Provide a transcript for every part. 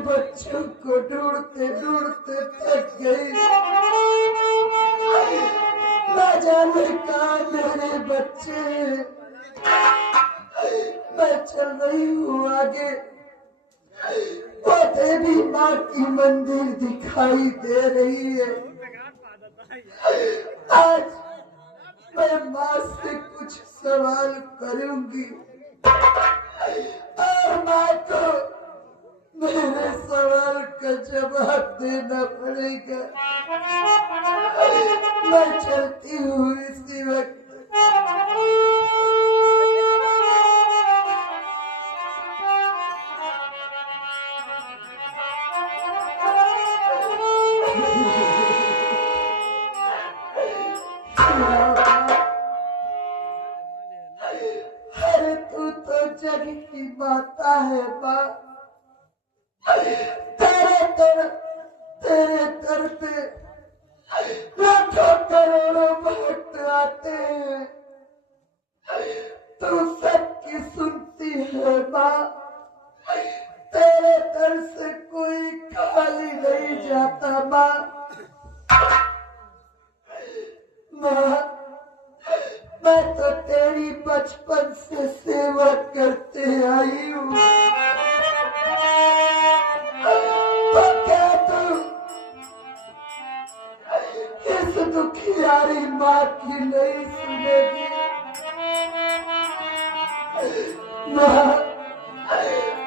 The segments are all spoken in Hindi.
बच्चों को ढूंढते ढूंढते थक गई। ना जाने कहाँ मेरे बच्चे। मैं चल रही हूँ आगे, वो देवी माँ की मंदिर दिखाई दे रही है। आज मैं माँ से कुछ सवाल करूंगी और माँ को मेरे सवाल का जवाब देना पड़ेगा। मैं चलती हूँ इसी वक्त। अरे तू तो जग की माता है माँ। तेरे दर पे लाखों करोड़ों भक्त आते हैं, तू सबकी सुनती है माँ। तेरे दर से कोई खाली नहीं जाता माँ। माँ, मैं तो तेरी बचपन से सेवा करते आई हूँ। तो क्या तू इस दुखियारी माँ की नहीं सुनेगी? माँ,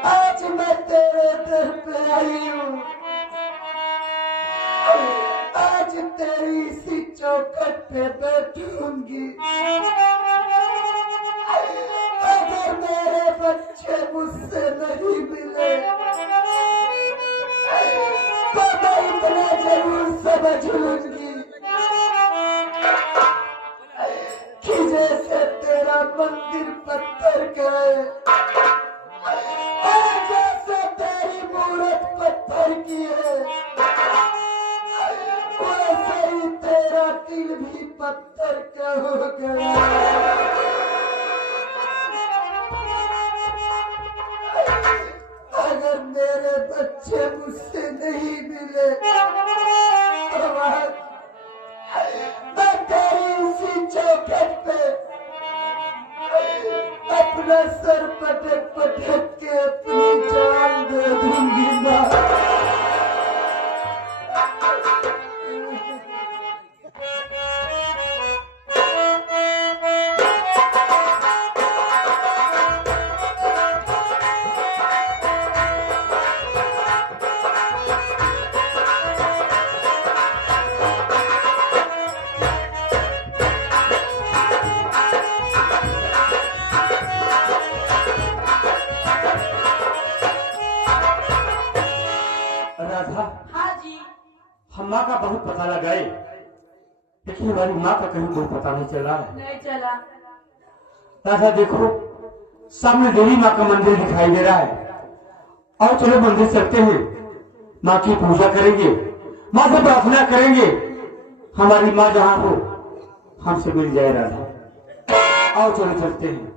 आज मैं तेरे दर पे आई हूँ। आज तेरी इसी चौखट पे बैठूंगी। अगर मेरे बच्चे मुझसे नहीं मिले तो मैं इतना जरूर समझ लूंगी कि जैसे तेरा मंदिर पत्थर का है और जैसे तेरी मूर्त पत्थर की है, वैसे ही तेरा दिल भी पत्थर का हो गया। अगर मेरे बच्चे मुझसे नहीं मिले तो मैं तेरी उसी चौखट पे अपना सर पटक पटक के अपनी जान दे दूंगी माँ। हम माँ का बहुत पता लगाए, लेकिन हमारी माँ का कहीं कोई पता नहीं चला है। नहीं चला। राधा देखो, सामने देवी माँ का मंदिर दिखाई दे रहा है। और चलो मंदिर चलते हैं, माँ की पूजा करेंगे, माँ से प्रार्थना करेंगे, हमारी माँ जहां हो हमसे मिल जाए राधा। आओ चलो चलते हैं।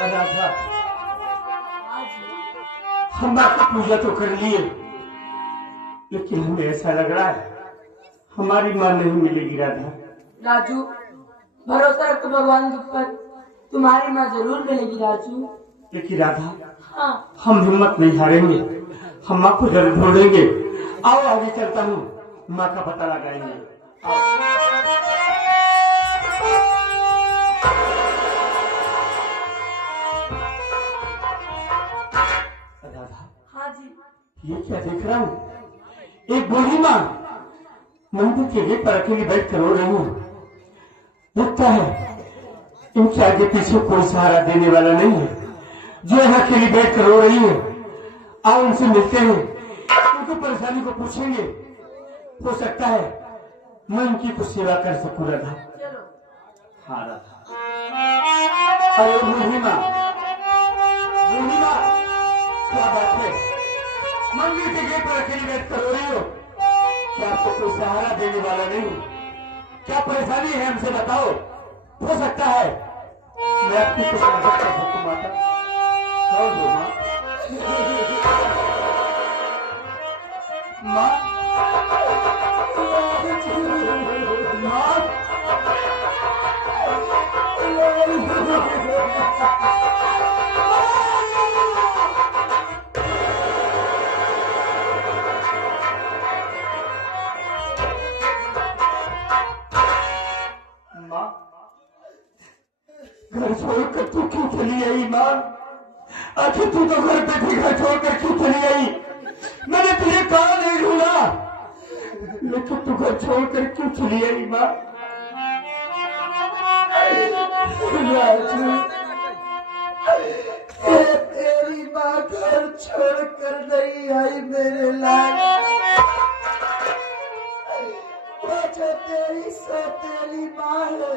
राधा, हम आपकी पूजा तो कर लिए, लेकिन हमें ऐसा लग रहा है हमारी माँ नहीं मिलेगी राधा। राजू, भरोसा रखो भगवान के ऊपर, तुम्हारी माँ जरूर मिलेगी राजू। लेकिन राधा, हाँ, हम हिम्मत नहीं हारेंगे, हम माँ को जरूर ढूंढेंगे। आओ आगे चलता हूँ, माँ का पता लगाएंगे। हाँ जी। ये क्या देख रहा हूँ? एक बूढ़ी माँ मंदिर के गेट पर अकेली बैठ कर रो रही हूँ। लगता है इनके आगे पीछे कोई सहारा देने वाला नहीं है, जो यहाँ अकेली बैठ कर रो रही है। आओ उनसे मिलते हैं, उनको परेशानी को पूछेंगे, हो सकता है मैं उनकी कुछ सेवा कर सकूं राधा। हाँ राधा। अरे बूढ़ी माँ, बूढ़ी माँ, क्या बात है? मंदिर के गेट पर अकेली बैठ कर रो रही हो? क्या आपको कोई सहारा देने वाला नहीं? क्या परेशानी है हमसे बताओ, हो सकता है मैं आपकी कुछ मदद कर सकूं माता। कौन हो माँ? माँ, घर छोड़कर तू क्यों चली आई माँ? आखिर तू तो घर पे थी, घर छोड़कर क्यों चली आई? मैंने तुझे कहा नहीं ढूंढा, लेकिन तू घर छोड़कर क्यों चली आई माँ? तेरी माँ घर छोड़कर नहीं आई मेरे लाल, वो जो तेरी सौतेली माँ है,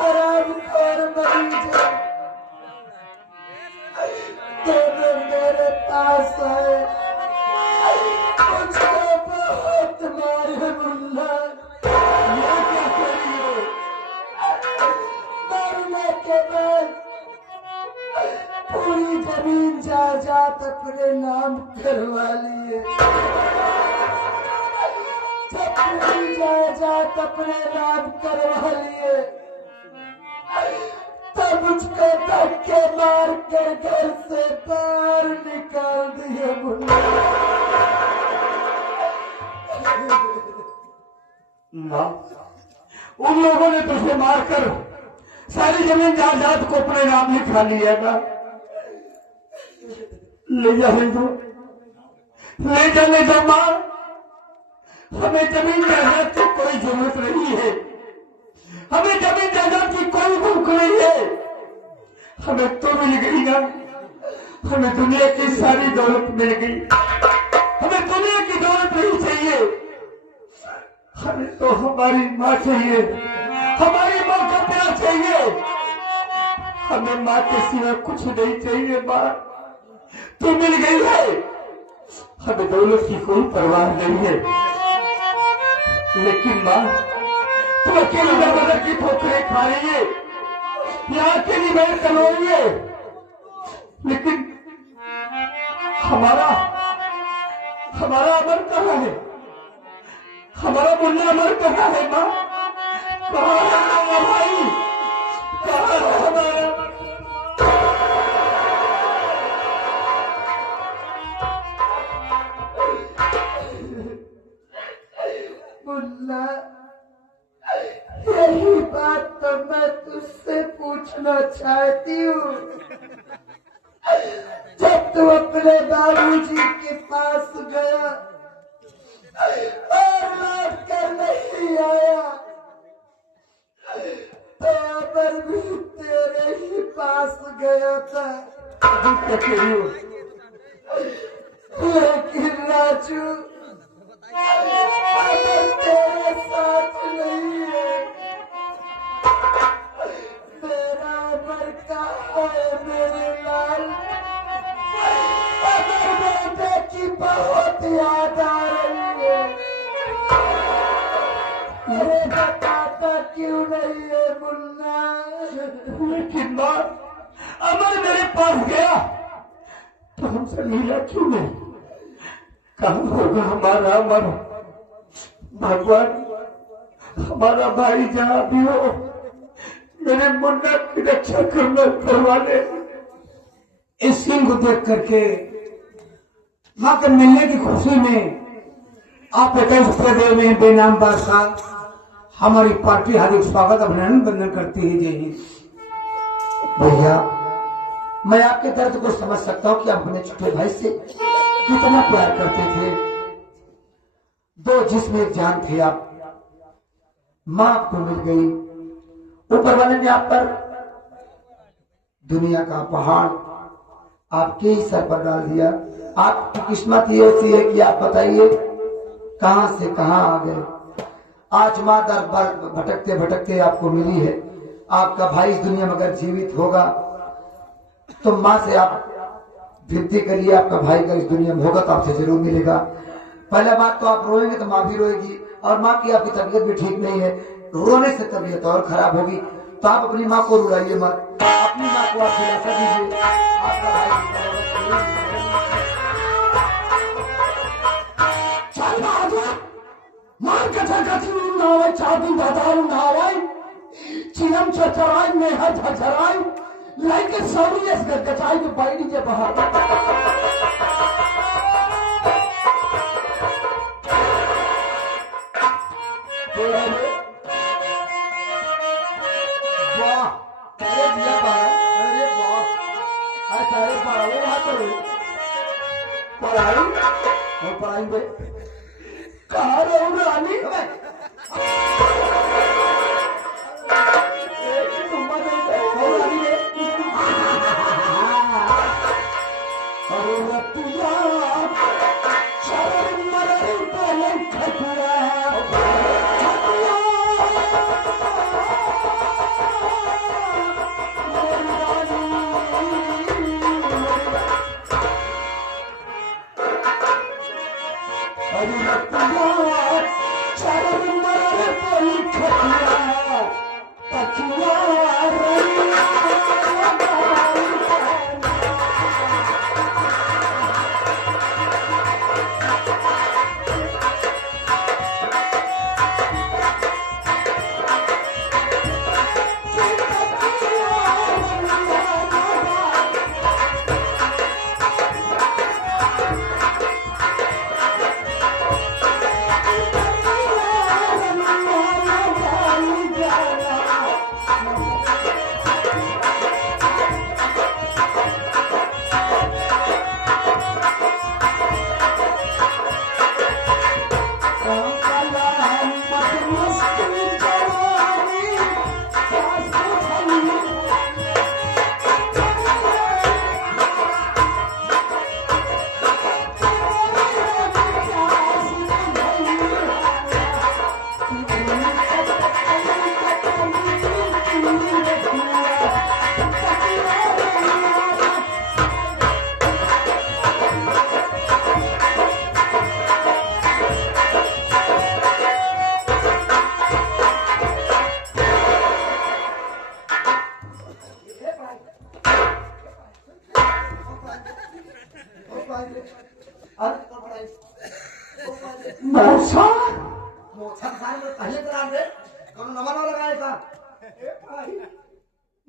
हराम खोर मरीज है, दोनों मेरे पास आए, मुझको बहुत मारे मुल्ला। ये क्या कर रही हो? मरने के बाद पूरी जमीन जायदाद अपने नाम करवा लिए, जब पूरी जायदाद अपने नाम करवा लिए तब मुझको धक्के मार कर घर से बाहर निकाल दिए मुन्ना। माँ, उन लोगों ने तुझे मारकर सारी जमीन जायदाद को अपने नाम लिखा लिएगा। ले जाने दो, ले जाने दो माँ, हमें जमीन जायदाद की कोई जरूरत नहीं है, हमें जमीन जायदाद की कोई भूख नहीं है। हमें तो मिल गई ना, हमें दुनिया की सारी दौलत मिल गई, हमें दुनिया की दौलत नहीं चाहिए, हमें तो हमारी माँ चाहिए, हमारी माँ का प्यार चाहिए, हमें माँ के सिवा कुछ नहीं चाहिए। माँ तू मिल गई है, हमें दौलत की कोई परवाह नहीं है, लेकिन माँ तुम अकेली दरबार की ठोकरें खा रही है, यहाँ अकेली बैठ कर रोई है, लेकिन हमारा अमर कहाँ है, हमारा मुन्ना अमर कहाँ है माँ, कहाँ है हमारा भाई, कहाँ है हमारा। मुन्ना, यही बात तो मैं तुझसे पूछना चाहती हूँ। जब तू अपने बाबूजी के पास गया और लौट कर नहीं आया, तो अमर भी तेरे ही पास गया था। लेकिन राजू, अमर तेरे साथ नहीं है। मेरा अमर कहाँ है मेरे लाल? अमर बेटे की बहुत याद आ रही है। अरे बताता क्यों नहीं है मुन्ना? लेकिन माँ अमर मेरे पास गया तो हमसे मिला क्यों नहीं? कहाँ होगा हमारा अमर? भगवान हमारा भाई जहाँ भी हो, मेरे मुन्ना की रक्षा करना करवा दे। इस सीन को देख करके मां के मिलने की खुशी में आप दे में बेनाम बादशाह हमारी पार्टी हार्दिक स्वागत अभिनंदन बंदन करती है। जय हिंद। भैया, मैं आपके दर्द को समझ सकता हूँ कि आप अपने छोटे भाई से कितना प्यार करते थे। दो जिस्म एक जान थे आप। माँ आपको मिल गई, ऊपर वाले ने आप पर दुनिया का पहाड़ आपके ही सर पर डाल दिया। आपकी किस्मत ये ऐसी है कि आप बताइए कहां से कहां आ गए। आज माँ दर भटकते भटकते आपको मिली है। आपका भाई इस दुनिया में अगर जीवित होगा तो माँ से आप विनती करिए, आपका भाई का इस दुनिया में होगा तो आपसे जरूर मिलेगा। पहला बात तो आप रोएंगे तो माँ भी रोएगी, और माँ की आपकी तबीयत भी ठीक नहीं है, रोने से तबीयत और खराब होगी। तो आप अपनी माँ को रुलाइए मत, अपनी माँ को आप दिलासा दीजिए। आपका भाई मार कथाकथन नावे चाबी दादारू नावाई चिलम चचराई में है झचराई लाइक सौरियस गचाई के बैठी के बाहर वाह, अरे दिया भाई, अरे वाह, अरे भाई वो हाथ पढ़ाई और पढ़ाई में कहा रहूं रानी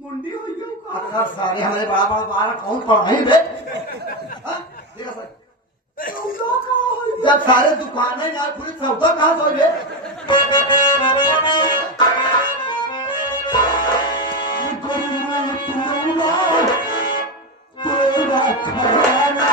मुंडी हो गई का अगर सारे हमारे बड़ा बड़ा बार कौन पढ़ाई बे हाँ? देखा सर सौदा का हो जब सारे दुकानें यार पूरी सौदा कहाँ से होई बे तेरा खजाना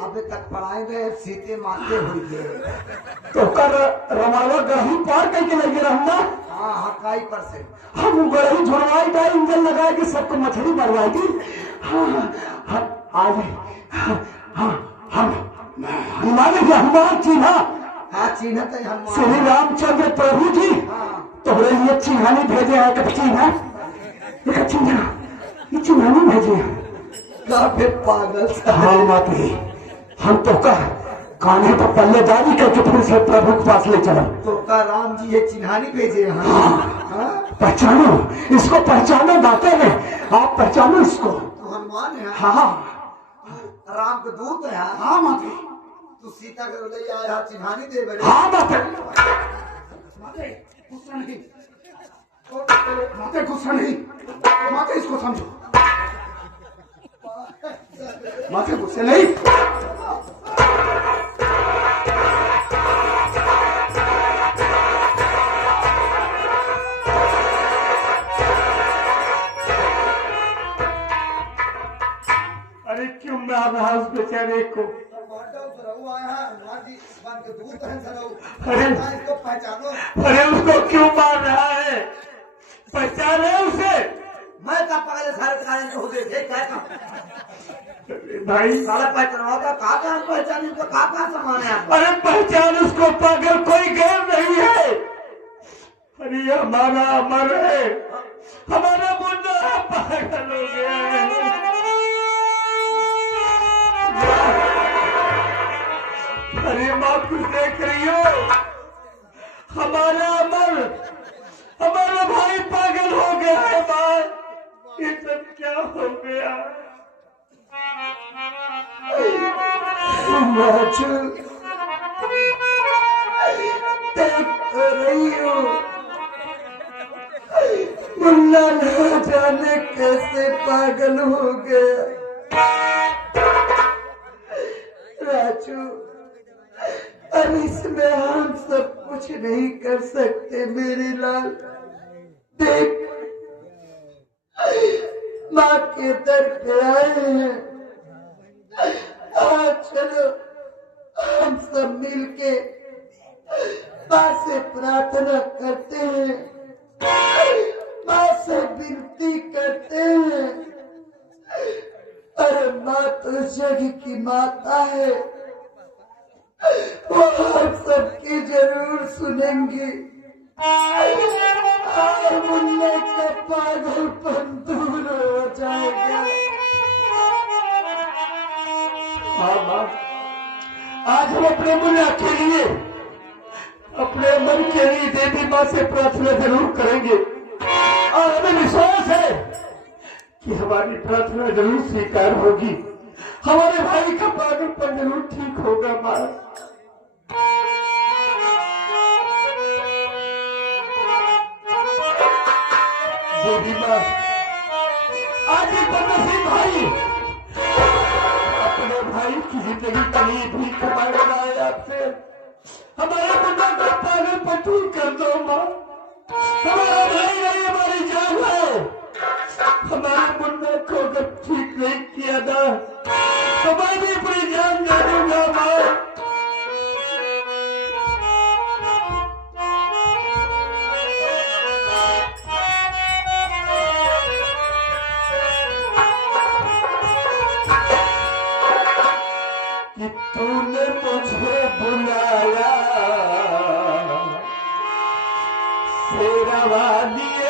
अबे तक पढ़ाई में सीते मारते हुई थे तो कर रमावा गही पार करके लगे रहना हाँ हकाई पर से हम बड़े ही झुरवाई का इंजन लगा के सबको मछली मरवाई थी हाँ हाँ आज हाँ हम हमारे हनुमान चिन्हा हाँ चिन्ह तो हनुमान श्री रामचंद्र प्रभु जी हाँ तोहरे लिए चिन्हानी भेजे हैं कब चिन्हा एक चिन्हा ये चिन्हानी भेजे हैं काफी पागल सा हाँ माती हम तो का कान्हे पर पल्लेदारी करके फिर से प्रभु के पास ले चला तो का राम जी ये चिन्हानी भेजे हैं हाँ? पहचानो इसको पहचानो दाते हैं आप पहचानो इसको तो हनुमान है हाँ राम के दूत है हाँ माते तू सीता के ले आया चिन्हानी दे बेटे हाँ माते माते गुस्सा नहीं माते गुस्सा नहीं माते इसको समझो माते गुस्से नहीं अरे क्यों मार रहा उस बेचारे को अरे इसको पहचानो अरे उसको क्यों मार रहा है पहचाने उसे मैं का पहले सारे कारण को देखे क्या का भाई सारा पहचाना होगा कहा पहचान इसको कहा सामान है आपका अरे पहचान उसको पागल कोई गैर नहीं है अरे ये हमारा अमर है हमारा मुंडा पागल हो गया है अरे माँ कुछ देख रही हो हमारा अमर हमारा भाई पागल हो गया है माँ ये सब क्या हो गया देख रही हो मुन्ना ना जाने कैसे पागल हो गया। राजू, अब इसमें हम सब कुछ नहीं कर सकते मेरे लाल। देख, माँ के दर पे आए हैं, आज चलो हम सब मिलके माँ से प्रार्थना करते हैं, माँ से विनती करते हैं। अरे माँ तो जग की माता है, वो हम सबकी जरूर सुनेंगी और मुन्ने का पागलपन दूर हो जाएगा। हाँ माँ, आज हम अपने मुन्ना के लिए, अपने मन के लिए देवी माँ से प्रार्थना जरूर करेंगे और हमें विश्वास है कि हमारी प्रार्थना जरूर स्वीकार होगी, हमारे भाई का पागलपन जरूर ठीक होगा माँ। देवी माँ, आज एक बदनसीब भाई अपने भाई की जिंदगी के लिए भीख मांग रहा है आपसे। हमारे मुन्ना का पागलपन ठीक कर दो माँ। हमारा भाई नहीं, हमारी जान है। हमारे मुन्ना को अगर ठीक नहीं किया ना, तो मैं भी अपनी जान दे दूंगा माँ। कि तूने मुझे बुलाया शेरवा दिए,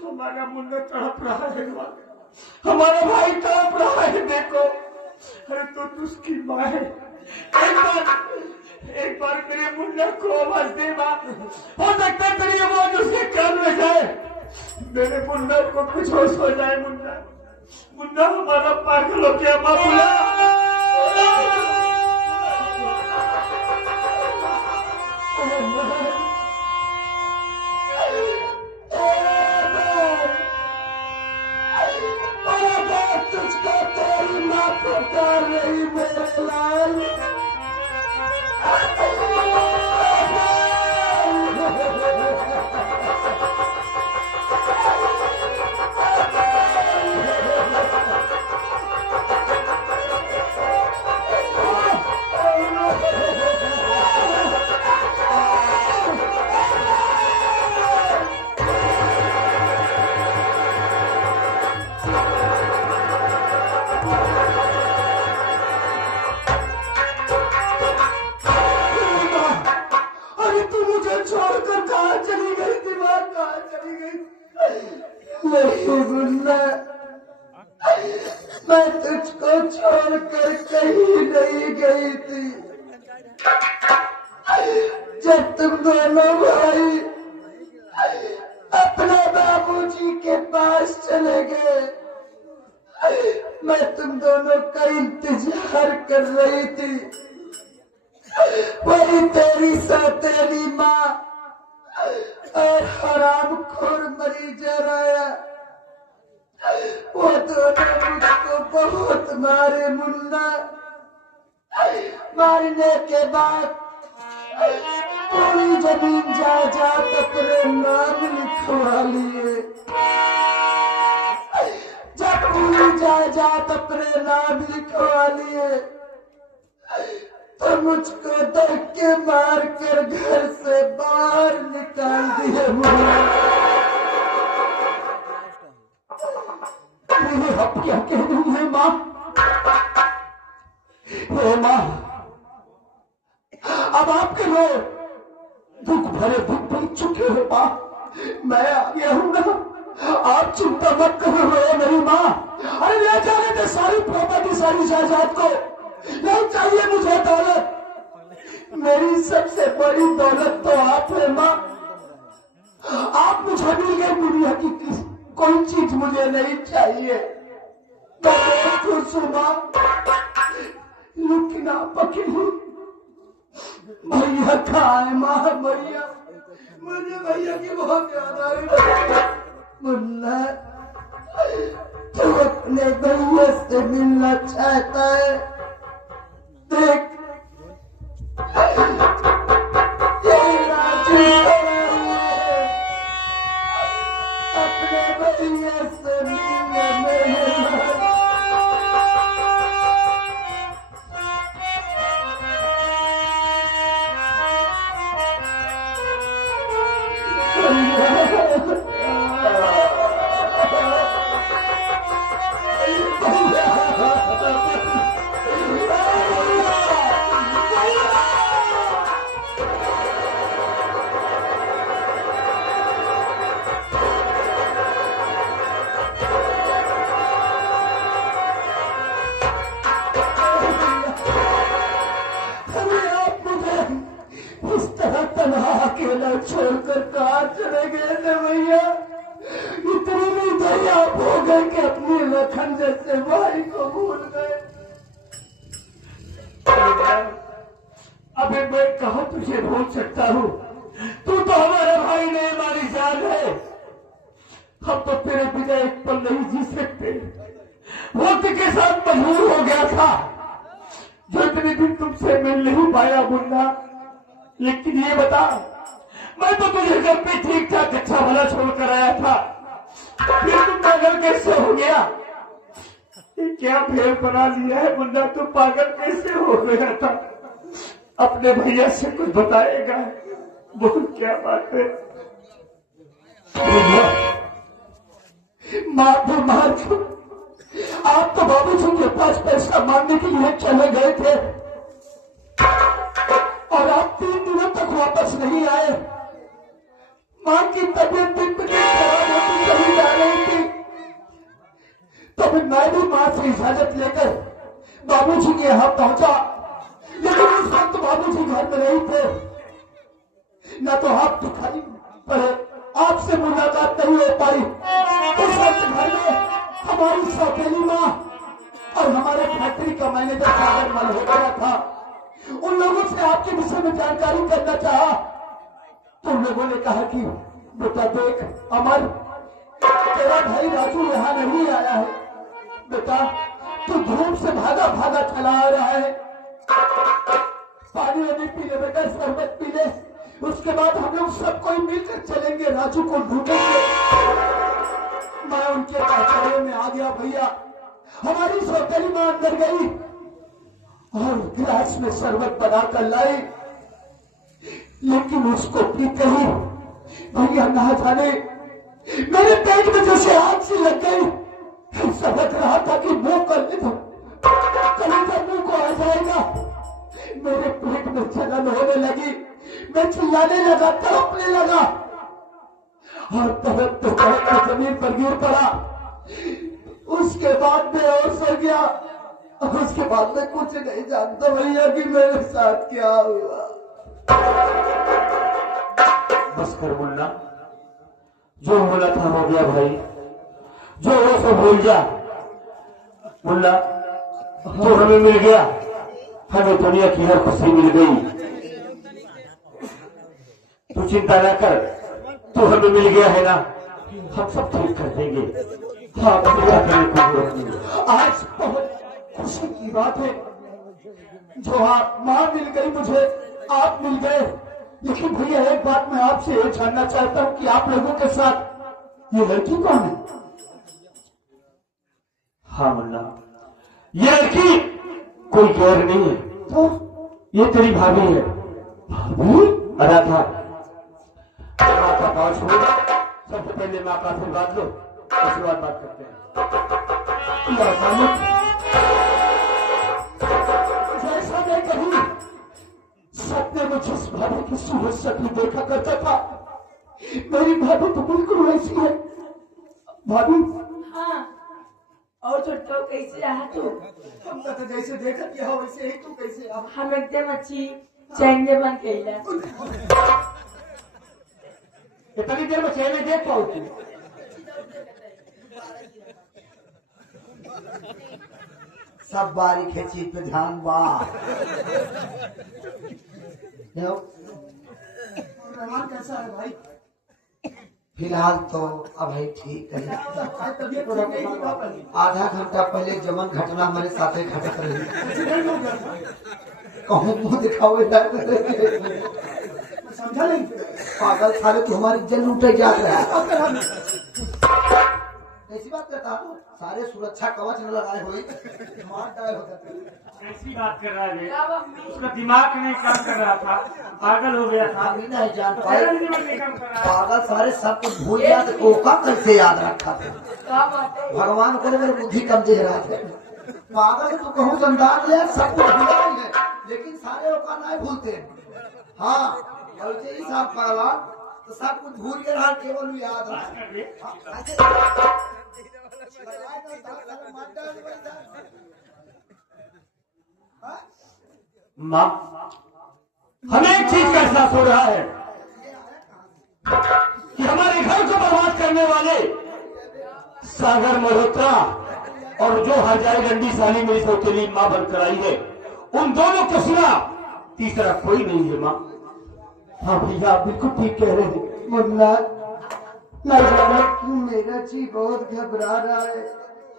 हमारा मुन्ना तड़प रहा है, हमारा भाई तड़प रहा है। देखो, अरे तो उसकी माँ है। एक बार मेरे मुन्ना को आवाज दे माँ, हो सकता है तेरी आवाज उसके कान में जाए, मेरे मुन्ना को कुछ होश हो जाए। मुन्ना, मुन्ना हमारा पागल हो गया माँ, बुला। तुझको तेरी माँ पुकार रही मेरे लाल। नहीं मुन्ना, मैं तुझको छोड़कर कहीं नहीं गई थी। जब तुम दोनों भाई अपने बाबूजी के पास चले गए, मैं तुम दोनों का इंतजार कर रही थी। वही तेरी सौतेली माँ और हरामखोर मरीजा राया, वो दोनों मुझको बहुत मारे मुन्ना। मारने के बाद पूरी जमीन जायदाद अपने नाम लिखवा लिए। जब पूरी जायदाद अपने नाम लिखवा लिए तो मुझको धक्के मार कर घर से बाहर निकाल दिए। अब क्या कह रही है माँ? हे माँ, अब आपके लोग दुख भरे दुख बीत चुके हो माँ। मैं आ गया हूँ ना, आप चिंता मत करो मेरी माँ। अरे ले जाने दे सारी प्रॉपर्टी, सारी जायदाद को। नहीं चाहिए मुझे दौलत। मेरी सबसे बड़ी दौलत तो आप है माँ। आप मुझे मिल गए, दुनिया की कोई चीज मुझे नहीं चाहिए। मैं बहुत खुश हूँ माँ, लेकिन आप अकेली। भैया कहाँ है माँ? भैया, मुझे भैया की बहुत याद आ रही। मुन्ना, तू अपने भैया से मिलना चाहता है? देख, ये राजू अपने भैया से मिलने में अकेला छोड़कर कहा चले गए थे भैया? इतने में दरिया हो गए कि अपने लखन जैसे भाई को भूल गए। अबे मैं कहा तुझे भूल सकता हूँ? तू तो हमारा भाई नहीं, हमारी जान है। हम तो तेरे बिना एक पल नहीं जी सकते। वक्त के साथ मजबूर हो गया था जो इतने दिन तुमसे मिल नहीं पाया मुन्ना। लेकिन ये बता, मैं तो तुझे घर पे ठीक ठाक अच्छा भला छोड़कर आया था, फिर तुम पागल कैसे हो गया? ये क्या फेर बना लिया है मुन्ना? तुम पागल कैसे हो गया था? अपने भैया से कुछ बताएगा? बोल क्या बात है? मार दो मार दो। आप तो बाबूजी के पास पैसा मांगने के लिए चले गए थे और आप 3 दिनों तक वापस नहीं आए। मां की तबीयत दिन पर दिन खराब होती चली जा रही थी। तो फिर मैं भी मां से इजाजत लेकर बाबूजी के यहाँ पहुंचा, लेकिन उस वक्त बाबूजी घर में नहीं थे। न तो आप दिखाई पड़े, आपसे मुलाकात नहीं हो पाई। उस वक्त घर में हमारी सौतेली माँ और हमारे फैक्ट्री का मैनेजर सागर मल हो गया था। उन लोगों से आपके विषय में जानकारी करना चाहा तो उन लोगों ने कहा कि बेटा देख अमर, तेरा भाई राजू यहाँ नहीं आया है। बेटा तू धूप से भागा भागा चला आ रहा है। पानी वानी पी ले बेटा, शरबत पी ले। उसके बाद हम लोग सब कोई मिलकर चलेंगे, राजू को ढूंढेंगे। मैं उनके पहचाने में आ गया भैया। हमारी सौतेली माँ अंदर गई और गिलास में शरबत बनाकर लाई, लेकिन उसको पीते ही भैया ना जाने मेरे पेट में जैसे आग सी लग गई। ऐसा लग रहा था कि मुंह कर कलेजा मुंह को आ जाएगा। मेरे पेट में जलन होने लगी, मैं चिल्लाने लगा, तड़पने लगा और तड़प तो तड़प जमीन पर गिर पड़ा। उसके बाद में होश हो गया। उसके बाद में कुछ नहीं जानता भैया कि मेरे साथ क्या हुआ। बस कर मुन्ना, जो बोला था हो गया भाई, जो हो सो भूल जा। मुन्ना तो हमें मिल गया, हमें दुनिया की हर खुशी मिल गई। तू चिंता न कर, तू हमें मिल गया है ना, हम सब ठीक कर देंगे। हाँ चिंता करने की जरूरत नहीं। आज बहुत खुशी की बात है, जो आप माँ मिल गई मुझे, आप मिल गए। लेकिन भैया एक बात मैं आपसे ये जानना चाहता हूँ कि आप लोगों के साथ ये लड़की कौन है? हाँ मुन्ना, ये लड़की कोई गैर नहीं है, तो ये तेरी भाभी है। भाभी? राधा, माँ का पाँव छू, सबसे पहले माँ का आशीर्वाद लो, उसके बाद बात करते हैं। जैसा मैं कहूँ, सपने में जिस भाभी की सूरज शक्ल देखा करता था, मेरी भाभी तो बिल्कुल वैसी है। भाभी हाँ, और छोटो कैसे रहा तू? हमका तो जैसे देखा किया वैसे ही तू कैसे रहा? हम एकदम अच्छी चैन में बन गईला। इतनी देर में चेहरे देख पाओ तू? सब बारी खेची पे ध्यान बा। मेहमान कैसा है भाई? फिलहाल तो अब है ठीक है। तबीयत ठीक नहीं थी क्या पहले? आधा घंटा पहले जमन घटना हमारे साथ घटत रही, एक्सीडेंट हो गया था? कहूँ मुंह दिखावे समझा नहीं। पागल सारे तू हमारी इज्जत लूटे जा रहा है। ऐसी बात करता हूँ, सारे सुरक्षा कवच न लगाए हुए मार डाल होता था। ऐसी बात कर रहा है, क्या मम्मी? उसका दिमाग नहीं काम कर रहा था, पागल हो गया था। हम ही नहीं जान पाए, दिमाग नहीं काम कर रहा है। पागल सारे सब कुछ भूल गया तो ओका कैसे याद रखा था। क्या बात है? भगवान करे मेरी बुद्धि कम दे रहा थे। पागल तो कहूँ संतान ले सब कुछ भूला ही है, लेकिन सारे ओका नहीं भूलते। हाँ ऐसे ही साहब पागला तो सब कुछ भूल के रहा, केवल याद रहा। माँ, हमें एक चीज का एहसास हो रहा है कि हमारे घर को बर्बाद करने वाले सागर मल्होत्रा और जो हजारी रंडी साली मेरी सौतेली माँ बनकर आई है, उन दोनों के सिवा तीसरा कोई नहीं है। माँ हाँ भैया आप बिल्कुल ठीक कह रहे हैं। मुन्ना न जाने क्यों मेरा जी बहुत घबरा रहा है।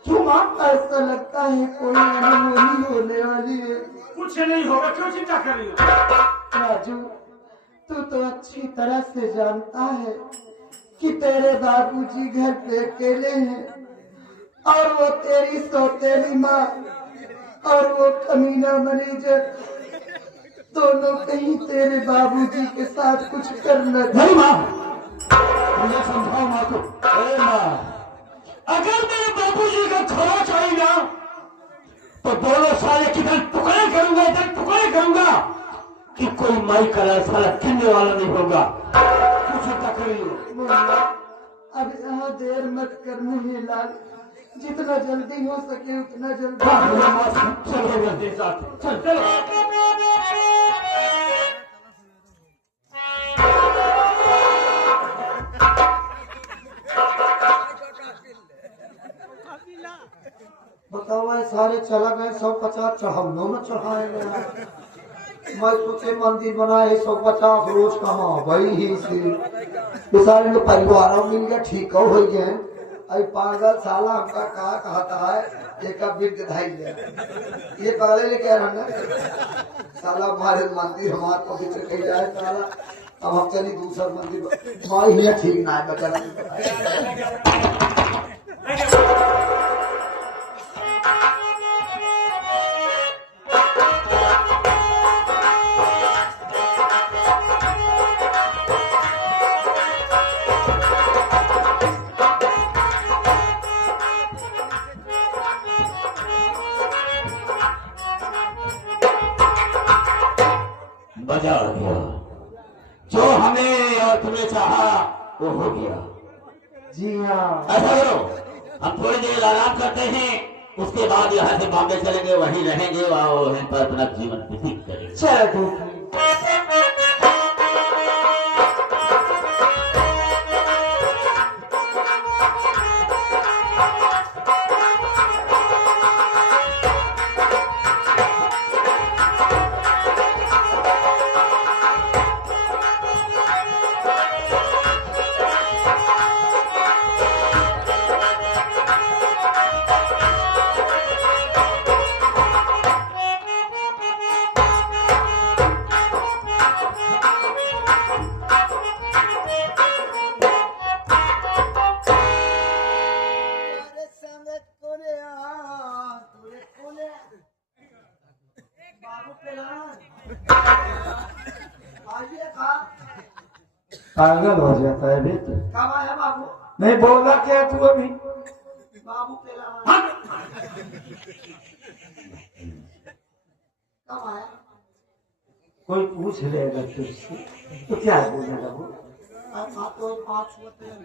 क्यों माँ? ऐसा लगता है कोई अनहोनी होने वाली है। कुछ नहीं होगा, क्यों चिंता कर रही हो? राजू तू तो अच्छी तरह से जानता है कि तेरे बाबूजी घर पे अकेले हैं और वो तेरी सौतेली माँ और वो कमीना मैनेजर दोनों कहीं तेरे बाबूजी के साथ कुछ कर न दे। नहीं माँ, मुझे समझाओ माँ को। अरे माँ, अगर मेरे बाबूजी का खड़ा चाहिए तो दोनों साले किधर टुकड़े करूंगा, इधर टुकड़े करूंगा कि कोई माई का साला गिनने वाला नहीं होगा। कुछ चिंता करिए। मुन्ना अब यहाँ देर मत करने ही लाल, जितना जल्दी हो सके उतना जल्दी। चलो मेरे साथ, चल चलो। बताओ ये सारे चला गए, 150 चढ़ाओ न चढ़ाए गए। मैं सोचे मंदिर बनाए 150 रोज कमा वही ही से बेचारे के परिवार मिल गया, ठीक हो गए। अरे पागल साला हमका कहा कहता है एक बिग धाई ये पगले ले कह रहा साला हमारे मंदिर हमारे पवित्र कही जाए साला। अब हम चली दूसरा मंदिर माँ ही ठीक ना है बचा। मजा आ गया, जो हमें और तुम्हें चाहा वो हो गया। जी हाँ ऐसा करो, हम थोड़ी देर आराम करते हैं, उसके बाद यहाँ से बॉम्बे चलेंगे, वहीं रहेंगे और वहीं पर अपना जीवन व्यतीत करेंगे। चलो पागल हो जाता है बेटा। कब आया बाबू? नहीं बोला क्या तू अभी? बाबू पहला कब आया? कोई पूछ लेगा तुझसे तो क्या बोलेगा वो? आप तो 5 होते हैं।